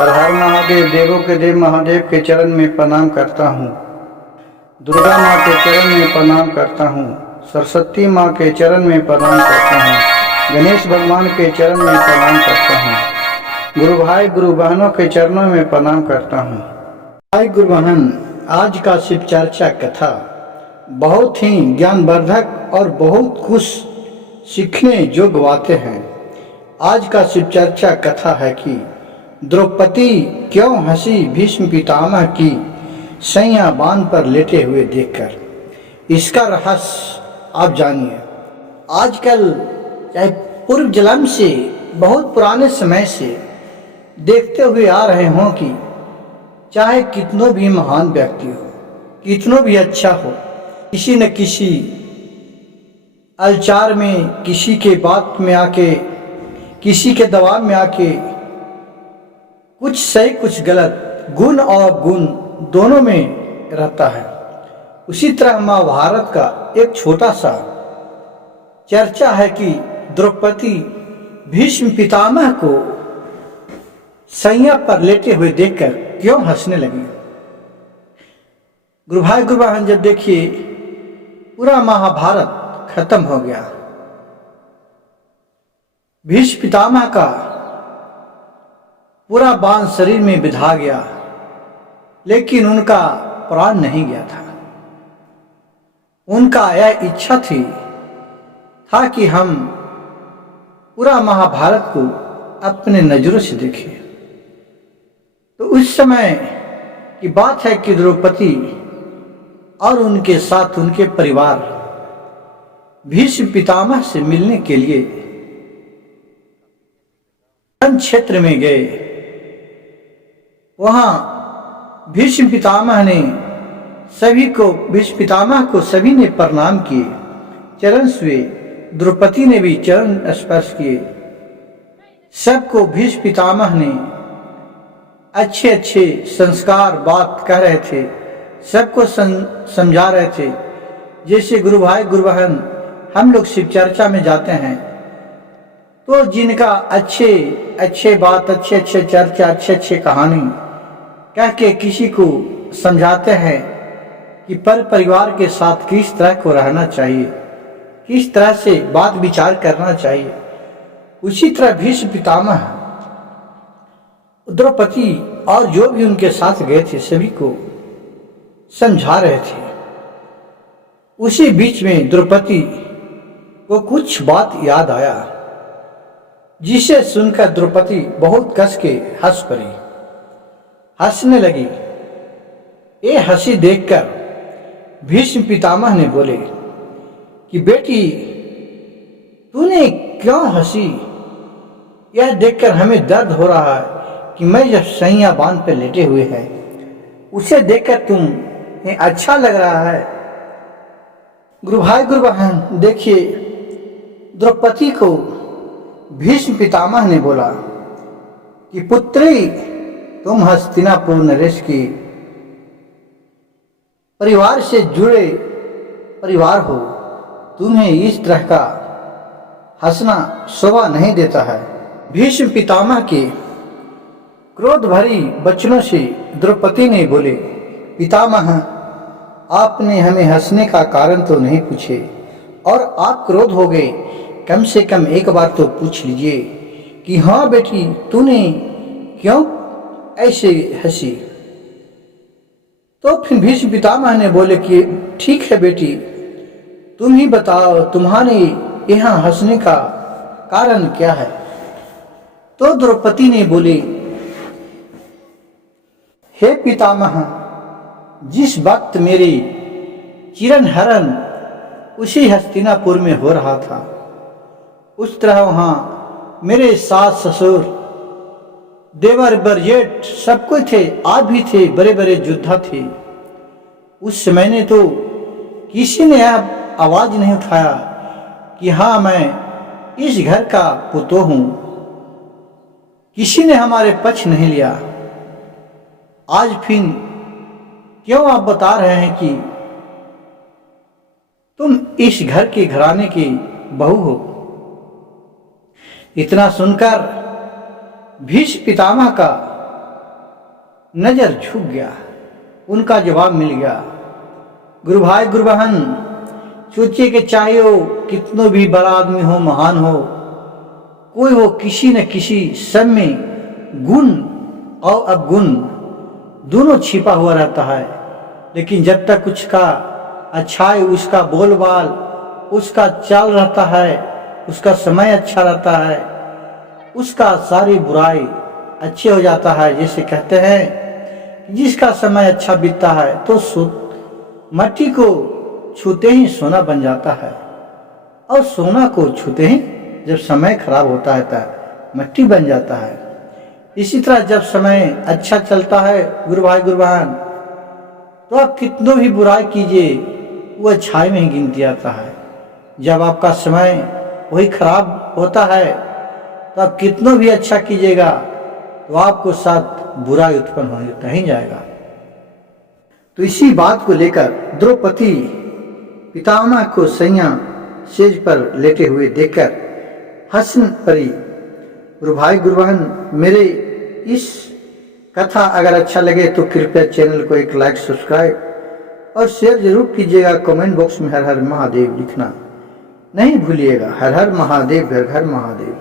हर हर महादेव, देवों के देव महादेव के चरण में प्रणाम करता हूँ। दुर्गा माँ के चरण में प्रणाम करता हूँ। सरस्वती माँ के चरण में प्रणाम करता हूँ। गणेश भगवान के चरण में प्रणाम करता हूँ। गुरु भाई गुरु बहनों के चरणों में प्रणाम करता हूँ। भाई गुरु बहन, आज का शिव चर्चा कथा बहुत ही ज्ञानवर्धक और बहुत कुछ सीखने योग्य बातें हैं। आज का शिव चर्चा कथा है कि द्रौपदी क्यों हंसी भीष्म पितामह की सैया बांध पर लेटे हुए देखकर। इसका रहस्य आप जानिए। आजकल चाहे पूर्व जन्म से बहुत पुराने समय से देखते हुए आ रहे हों कि चाहे कितनों भी महान व्यक्ति हो, कितनों भी अच्छा हो, किसी न किसी अलचार में, किसी के बात में आके, किसी के दबाव में आके कुछ सही कुछ गलत, गुण और गुण दोनों में रहता है। उसी तरह महाभारत का एक छोटा सा चर्चा है कि द्रौपदी भीष्म पितामह को सैया पर लेटे हुए देखकर क्यों हंसने लगी। गुरु भाई गुरु बहन, जब देखिए पूरा महाभारत खत्म हो गया, भीष्म पितामह का पूरा बाण शरीर में बिधा गया, लेकिन उनका प्राण नहीं गया था। उनका यह इच्छा था कि हम पूरा महाभारत को अपने नजरों से देखें। तो उस समय की बात है कि द्रौपदी और उनके साथ उनके परिवार भीष्म पितामह से मिलने के लिए वन क्षेत्र में गए। वहां भीष्म पितामह ने भीष्म पितामह को सभी ने प्रणाम किए, चरण छुए। द्रौपदी ने भी चरण स्पर्श किए। सबको भीष्म पितामह ने अच्छे अच्छे संस्कार बात कह रहे थे, सबको समझा रहे थे। जैसे गुरु भाई गुरु बहन, हम लोग शिव चर्चा में जाते हैं तो जिनका अच्छे अच्छे बात, अच्छे अच्छे चर्चा, अच्छे अच्छे कहानी कह के किसी को समझाते हैं कि पर परिवार के साथ किस तरह को रहना चाहिए, किस तरह से बात विचार करना चाहिए। उसी तरह भीष्म पितामह द्रौपदी और जो भी उनके साथ गए थे सभी को समझा रहे थे। उसी बीच में द्रौपदी को कुछ बात याद आया, जिसे सुनकर द्रौपदी बहुत कस के हंस पड़ी, हंसने लगी। ये हंसी देखकर भीष्म पितामह ने बोले कि बेटी, तूने क्यों हंसी? यह देखकर हमें दर्द हो रहा है कि मैं जब सैया बांध पर लेटे हुए हैं, उसे देखकर तुम्हें अच्छा लग रहा है। गुरु भाई गुरु बहन, देखिए द्रौपदी को भीष्म पितामह ने बोला कि पुत्री, तुम हस्तिनापुर नरेश की परिवार से जुड़े परिवार हो, तुम्हें इस तरह का हंसना शोभा नहीं देता है। भीष्म पितामह के क्रोध भरी वचनों से द्रौपदी ने बोले, पितामह, आपने हमें हंसने का कारण तो नहीं पूछे और आप क्रोध हो गए। कम से कम एक बार तो पूछ लीजिए कि हाँ बेटी, तूने क्यों ऐसे हंसी। तो फिर भीष्म पितामह ने बोले कि ठीक है बेटी, तुम ही बताओ, तुम्हारे यहाँ हंसने का कारण क्या है। तो द्रौपदी ने बोली, हे पितामह, जिस वक्त मेरी चिरन हरण उसी हस्तिनापुर में हो रहा था, उस तरह वहां मेरे सास ससुर, देवर बरजेठ सब कोई थे, आप भी थे, बड़े बड़े योद्धा थे। उस समय ने तो किसी ने आवाज नहीं उठाया कि हाँ मैं इस घर का पुतो हूं। किसी ने हमारे पक्ष नहीं लिया। आज फिर क्यों आप बता रहे हैं कि तुम इस घर के घराने की बहू हो। इतना सुनकर भीष्म पितामह का नजर झुक गया, उनका जवाब मिल गया। गुरु भाई गुरु बहन, सोचिए कि चाहे वो कितनो भी बड़ा आदमी हो, महान हो, कोई हो, किसी न किसी सब में गुण और अवगुण दोनों छिपा हुआ रहता है। लेकिन जब तक उसका अच्छाई, उसका बोलबाल, उसका चाल रहता है, उसका समय अच्छा रहता है, उसका सारी बुराई अच्छे हो जाता है। जैसे कहते हैं जिसका समय अच्छा बीतता है तो मट्टी को छूते ही सोना बन जाता है, और सोना को छूते ही जब समय खराब होता है तो मट्टी बन जाता है। इसी तरह जब समय अच्छा चलता है गुरु भाई गुरु बहन, तो आप कितनों भी बुराई कीजिए वो अच्छाई में ही गिनती आता है। जब आपका समय वही खराब होता है तो आप कितनों भी अच्छा कीजिएगा तो आपको साथ बुराई उत्पन्न होता ही जाएगा। तो इसी बात को लेकर द्रौपदी पितामह को सैया सेज पर लेटे हुए देखकर हंसन पड़ी। गुरु भाई गुरु बहन, मेरे इस कथा अगर अच्छा लगे तो कृपया चैनल को एक लाइक, सब्सक्राइब और शेयर जरूर कीजिएगा। कमेंट बॉक्स में हर हर महादेव लिखना नहीं भूलिएगा। हर हर महादेव, घर घर महादेव।